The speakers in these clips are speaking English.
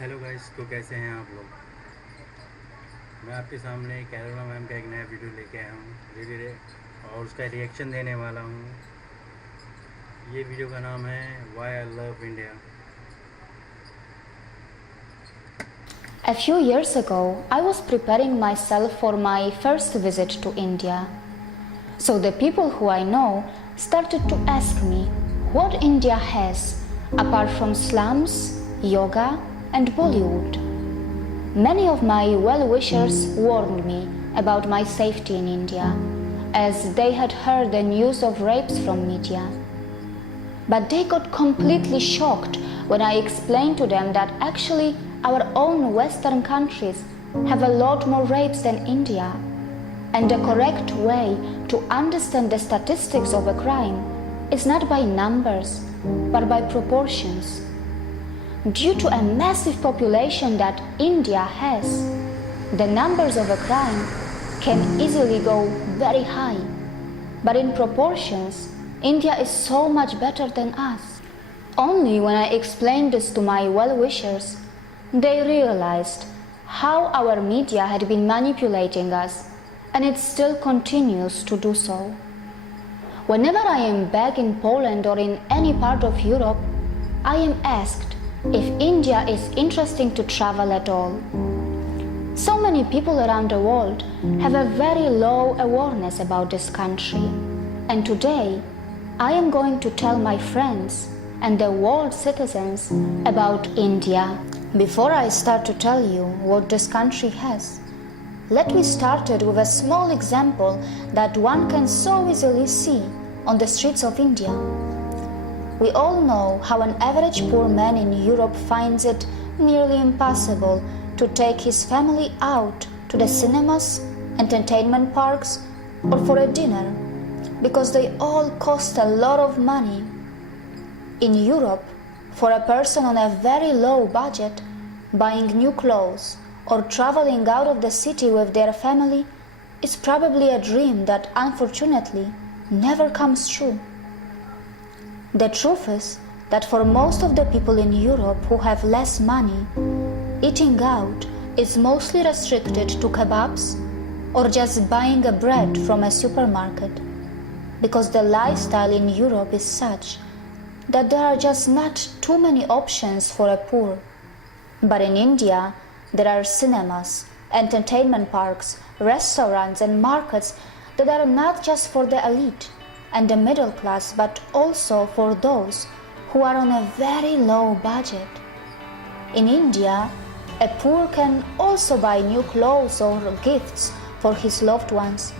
Hello guys, तो कैसे हैं आप लोग। मैं आपके सामने karolina मैम का एक नया वीडियो लेके आया हूँ धीरे धीरे, और उसका रिएक्शन देने वाला हूँ। ये वीडियो का नाम है why I love India. A few years ago, I was preparing myself for my first visit to India. So the people who I know started to ask me what India has apart from slums, yoga, and Bollywood. Many of my well-wishers warned me about my safety in India, as they had heard the news of rapes from media. But they got completely shocked when I explained to them that actually our own Western countries have a lot more rapes than India. And the correct way to understand the statistics of a crime is not by numbers, but by proportions. Due to a massive population that India has, the numbers of a crime can easily go very high. But in proportions, India is so much better than us. Only when I explained this to my well-wishers, they realized how our media had been manipulating us, and it still continues to do so. Whenever I am back in Poland or in any part of Europe, I am asked if India is interesting to travel at all. So many people around the world have a very low awareness about this country, and today I am going to tell my friends and the world citizens about India. Before I start to tell you what this country has, let me start it with a small example that one can so easily see on the streets of India. We all know how an average poor man in Europe finds it nearly impossible to take his family out to the cinemas, entertainment parks, or for a dinner, because they all cost a lot of money. In Europe, for a person on a very low budget, buying new clothes or traveling out of the city with their family is probably a dream that unfortunately never comes true. The truth is that for most of the people in Europe who have less money, eating out is mostly restricted to kebabs or just buying a bread from a supermarket, because the lifestyle in Europe is such that there are just not too many options for a poor. But in India, there are cinemas, entertainment parks, restaurants and markets that are not just for the elite and the middle class, but also for those who are on a very low budget. In India, a poor can also buy new clothes or gifts for his loved ones,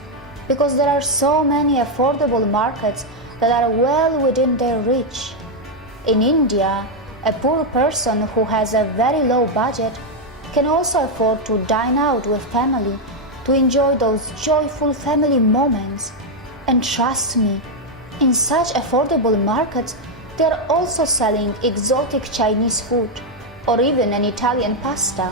because there are so many affordable markets that are well within their reach. In India, a poor person who has a very low budget can also afford to dine out with family to enjoy those joyful family moments. And trust me, in such affordable markets, they are also selling exotic Chinese food or even an Italian pasta.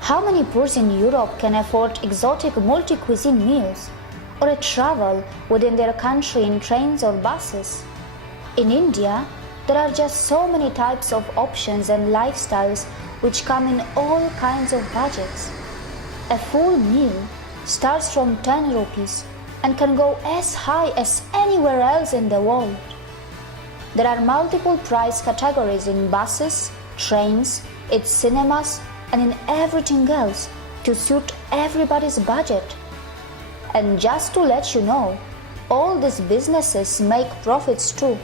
How many poors in Europe can afford exotic multi-cuisine meals or a travel within their country in trains or buses? In India, there are just so many types of options and lifestyles which come in all kinds of budgets. A full meal starts from 10 rupees and can go as high as anywhere else in the world. There are multiple price categories in buses, trains, its cinemas, and in everything else to suit everybody's budget. And just to let you know, all these businesses make profits too.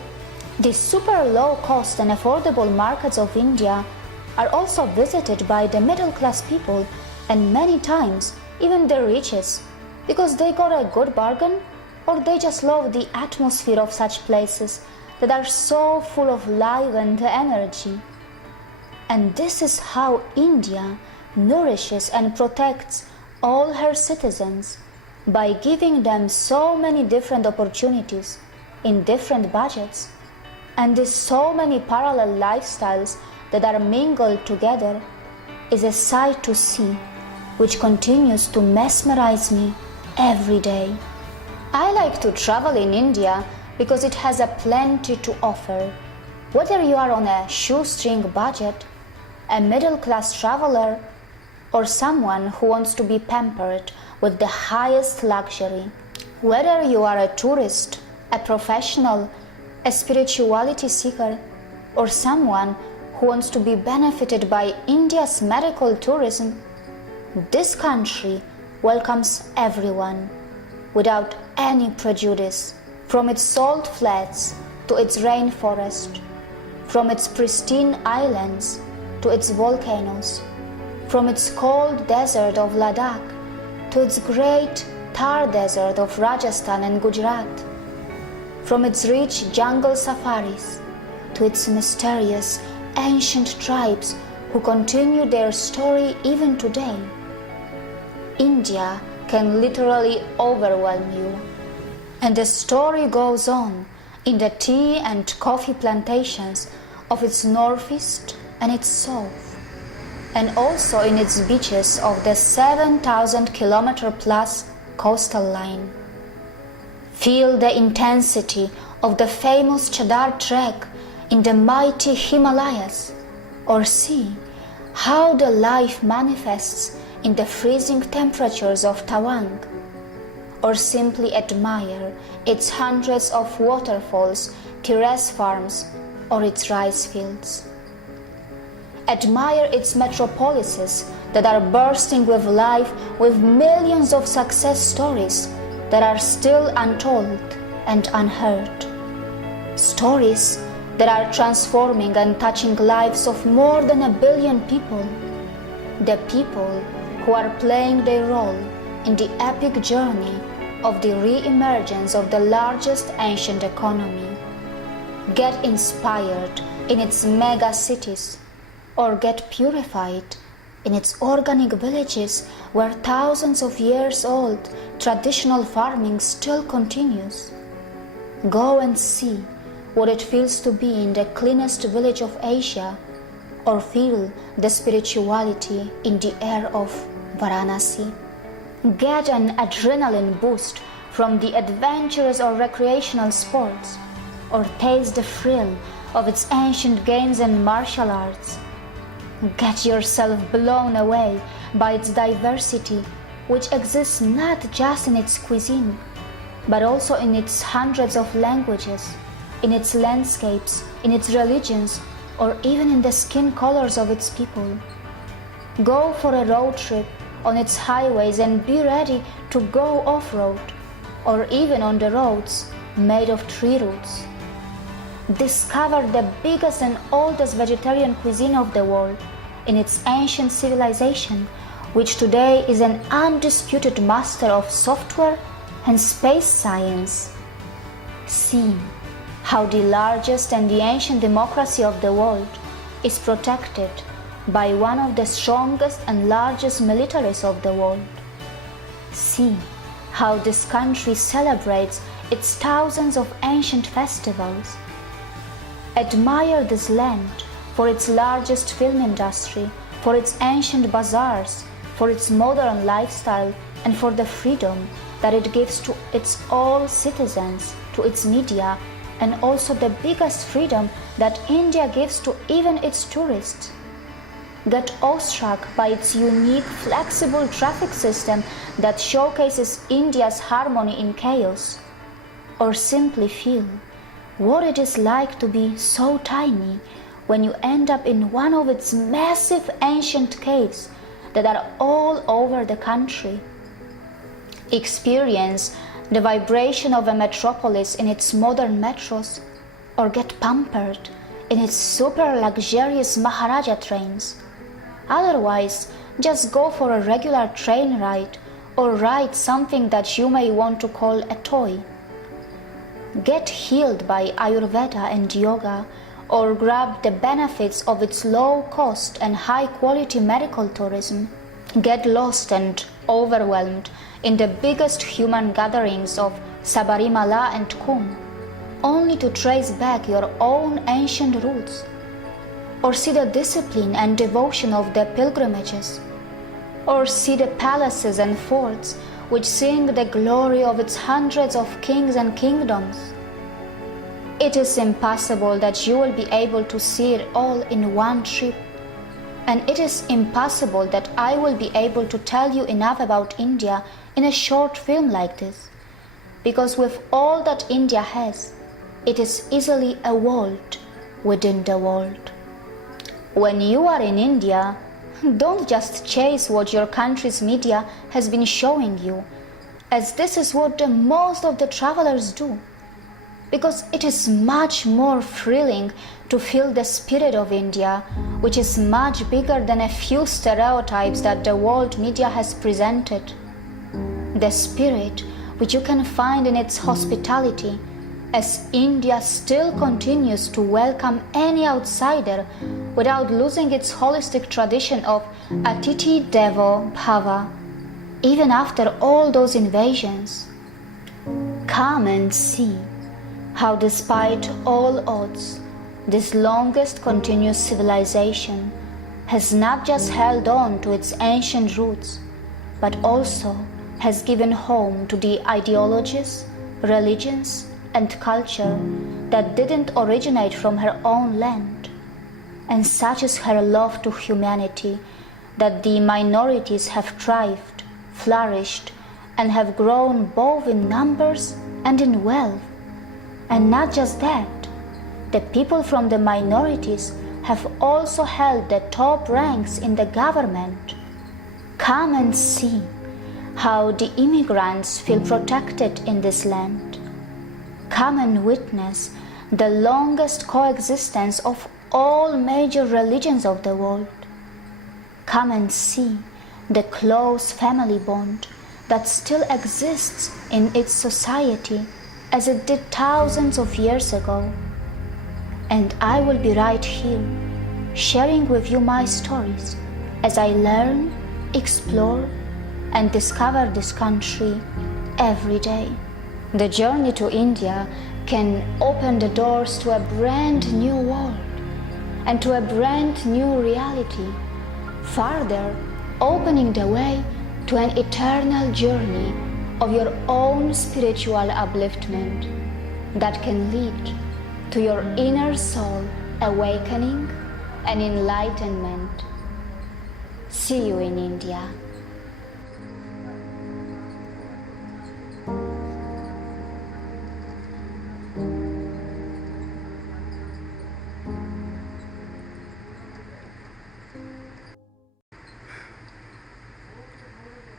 The super low cost and affordable markets of India are also visited by the middle class people, and many times even the richest, because they got a good bargain or they just love the atmosphere of such places that are so full of life and energy. And this is how India nourishes and protects all her citizens, by giving them so many different opportunities in different budgets, and these so many parallel lifestyles that are mingled together is a sight to see, which continues to mesmerize me every day. I like to travel in India because it has a plenty to offer. Whether you are on a shoestring budget a middle-class traveler, or someone who wants to be pampered with the highest luxury. Whether you are a tourist, a professional, a spirituality seeker, or someone who wants to be benefited by India's medical tourism, this country welcomes everyone without any prejudice, from its salt flats to its rainforest, from its pristine islands to its volcanoes, from its cold desert of Ladakh to its great Thar desert of Rajasthan and Gujarat, from its rich jungle safaris to its mysterious ancient tribes who continue their story even today. India can literally overwhelm you. And the story goes on in the tea and coffee plantations of its northeast and its south, and also in its beaches of the 7,000-kilometer plus coastal line. Feel the intensity of the famous Chadar trek in the mighty Himalayas, or see how the life manifests in the freezing temperatures of Tawang, or simply admire its hundreds of waterfalls, terrace farms, or its rice fields. Admire its metropolises that are bursting with life, with millions of success stories that are still untold and unheard. Stories that are transforming and touching lives of more than 1 billion people. The people who are playing their role in the epic journey of the re-emergence of the largest ancient economy. Get inspired in its mega cities, or get purified in its organic villages where thousands of years old traditional farming still continues. Go and see what it feels to be in the cleanest village of Asia, or feel the spirituality in the air of Varanasi. Get an adrenaline boost from the adventurous or recreational sports, or taste the thrill of its ancient games and martial arts. Get yourself blown away by its diversity, which exists not just in its cuisine, but also in its hundreds of languages, in its landscapes, in its religions, or even in the skin colors of its people. Go for a road trip on its highways and be ready to go off-road, or even on the roads made of tree roots. Discover the biggest and oldest vegetarian cuisine of the world in its ancient civilization, which today is an undisputed master of software and space science. See how the largest and the ancient democracy of the world is protected by one of the strongest and largest militaries of the world. See how this country celebrates its thousands of ancient festivals. Admire this land for its largest film industry, for its ancient bazaars, for its modern lifestyle, and for the freedom that it gives to its all citizens, to its media, and also the biggest freedom that India gives to even its tourists. Get awestruck by its unique, flexible traffic system that showcases India's harmony in chaos, or simply feel what it is like to be so tiny when you end up in one of its massive ancient caves that are all over the country. Experience the vibration of a metropolis in its modern metros, or get pampered in its super luxurious Maharaja trains. Otherwise, just go for a regular train ride, or ride something that you may want to call a toy. Get healed by Ayurveda and yoga, or grab the benefits of its low cost and high quality medical tourism. Get lost and overwhelmed in the biggest human gatherings of Sabarimala and Kumbh, only to trace back your own ancient roots, or see the discipline and devotion of the pilgrimages, or see the palaces and forts which sing the glory of its hundreds of kings and kingdoms. It is impossible that you will be able to see it all in one trip, And it is impossible that I will be able to tell you enough about India in a short film like this. Because with all that India has, it is easily a world within the world. When you are in India, don't just chase what your country's media has been showing you, as this is what the most of the travelers do. Because it is much more thrilling to feel the spirit of India, which is much bigger than a few stereotypes that the world media has presented. The spirit which you can find in its hospitality, as India still continues to welcome any outsider without losing its holistic tradition of Atiti Devo Bhava, even after all those invasions. Come and see how, despite all odds, this longest continuous civilization has not just held on to its ancient roots, but also has given home to the ideologies, religions, and culture that didn't originate from her own land. And such is her love to humanity that the minorities have thrived, flourished, and have grown both in numbers and in wealth. And not just that, the people from the minorities have also held the top ranks in the government. Come and see how the immigrants feel protected in this land. Come and witness the longest coexistence of all major religions of the world. Come and see the close family bond that still exists in its society as it did thousands of years ago. And I will be right here, sharing with you my stories as I learn, explore, and discover this country every day. The journey to India can open the doors to a brand new world and to a brand new reality, further opening the way to an eternal journey of your own spiritual upliftment that can lead to your inner soul awakening and enlightenment. See you in India.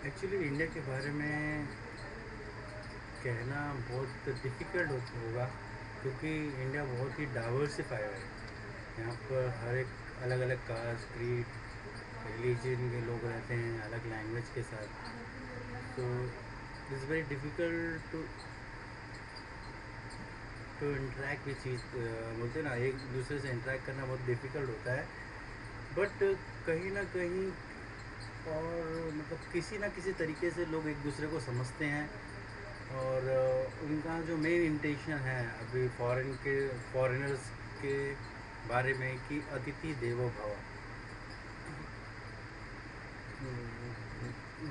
Actually India के बारे में कहना बहुत difficult होगा क्योंकि India बहुत ही diversified है। यहाँ पर हर एक अलग अलग कास्ट, क्रीड, रिलीजन के लोग रहते हैं, अलग लैंग्वेज के साथ। तो it's very difficult to interact with चीज़, बोलते हैं ना, एक दूसरे से इंटरेक्ट करना बहुत डिफ़िकल्ट होता है। बट कहीं ना कहीं और मतलब किसी ना किसी तरीके से लोग एक दूसरे को समझते हैं और उनका जो मेन इंटेंशन है अभी फॉरेनर्स के बारे में कि अतिथि देवो भव,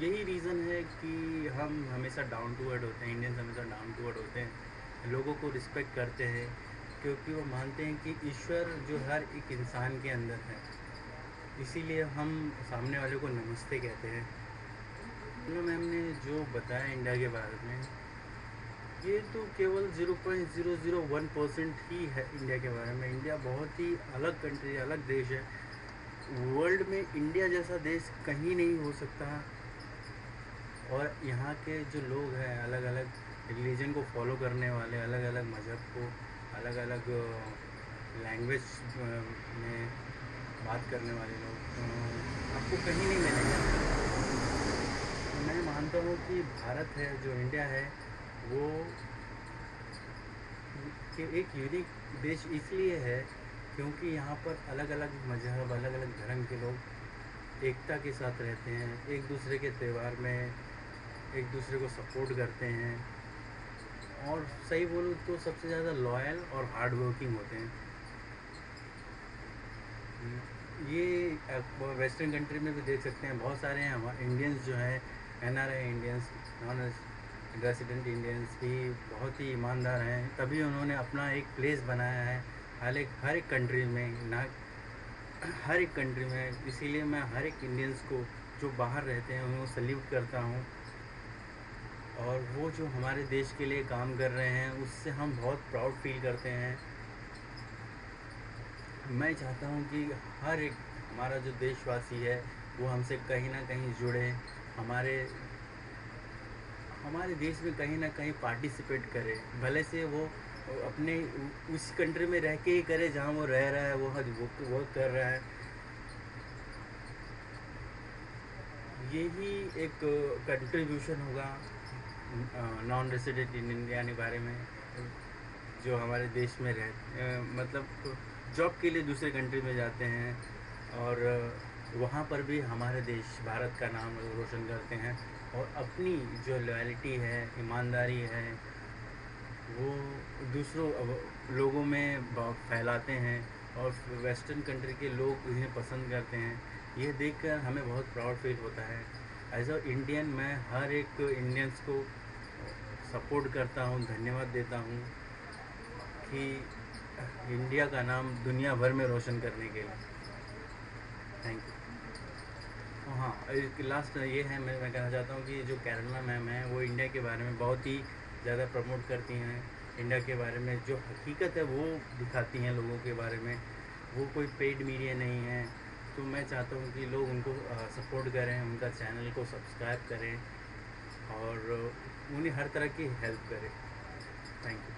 यही रीज़न है कि हम हमेशा डाउन टू अर्थ होते हैं, इंडियंस हमेशा डाउन टू अर्थ होते हैं, लोगों को रिस्पेक्ट करते हैं क्योंकि वो मानते हैं कि ईश्वर जो हर एक इंसान के अंदर है, इसीलिए हम सामने वाले को नमस्ते कहते हैं। तो मैम ने जो बताया इंडिया के बारे में, ये तो केवल 0.001% ही है इंडिया के बारे में। इंडिया बहुत ही अलग कंट्री, अलग देश है। वर्ल्ड में इंडिया जैसा देश कहीं नहीं हो सकता। और यहाँ के जो लोग हैं, अलग अलग रिलीजन को फॉलो करने वाले, अलग अलग मज़हब को, अलग अलग लैंग्वेज में बात करने वाले लोग आपको कहीं नहीं मिलेंगे। तो मैं मानता हूँ कि भारत है, जो इंडिया है, वो एक यूनिक देश इसलिए है क्योंकि यहाँ पर अलग अलग मज़हब, अलग अलग धर्म के लोग एकता के साथ रहते हैं, एक दूसरे के त्यौहार में एक दूसरे को सपोर्ट करते हैं और सही बोलूँ तो सबसे ज़्यादा लॉयल और हार्ड वर्किंग होते हैं। ये वेस्टर्न कंट्री में भी देख सकते हैं, बहुत सारे हैं हमारे इंडियंस जो हैं, NRI Indians, non resident Indians भी बहुत ही ईमानदार हैं, तभी उन्होंने अपना एक प्लेस बनाया है हर एक कंट्री में। ना हर एक कंट्री में, इसीलिए मैं हर एक इंडियंस को जो बाहर रहते हैं उनको सल्यूट करता हूँ। और वो जो हमारे देश के लिए काम कर रहे हैं उससे हम बहुत प्राउड फील करते हैं। मैं चाहता हूँ कि हर एक हमारा जो देशवासी है वो हमसे कहीं ना कहीं जुड़े, हमारे हमारे देश में कहीं ना कहीं पार्टिसिपेट करे, भले से वो अपने उस कंट्री में रह के ही करे जहाँ वो रह रहा है, वो कर रहा है। यही एक कंट्रीब्यूशन होगा नॉन रेसिडेंट इन इंडिया के बारे में, जो हमारे देश में मतलब जॉब के लिए दूसरे कंट्री में जाते हैं और वहाँ पर भी हमारे देश भारत का नाम रोशन करते हैं और अपनी जो लॉयल्टी है, ईमानदारी है, वो दूसरों लोगों में फैलाते हैं और वेस्टर्न कंट्री के लोग इन्हें पसंद करते हैं। ये देखकर हमें बहुत प्राउड फील होता है। एज अ इंडियन मैं हर एक इंडियंस को सपोर्ट करता हूँ, धन्यवाद देता हूँ कि इंडिया का नाम दुनिया भर में रोशन करने के लिए। Thank you. हाँ, एक लास्ट ये है, मैं कहना चाहता हूँ कि जो केरला मैम है वो इंडिया के बारे में बहुत ही ज़्यादा प्रमोट करती हैं। इंडिया के बारे में जो हकीकत है वो दिखाती हैं लोगों के बारे में, वो कोई पेड मीडिया नहीं है। तो मैं चाहता हूँ कि लोग उनको सपोर्ट करें, उनका चैनल को सब्सक्राइब करें और उन्हें हर तरह की हेल्प करें। Thank you.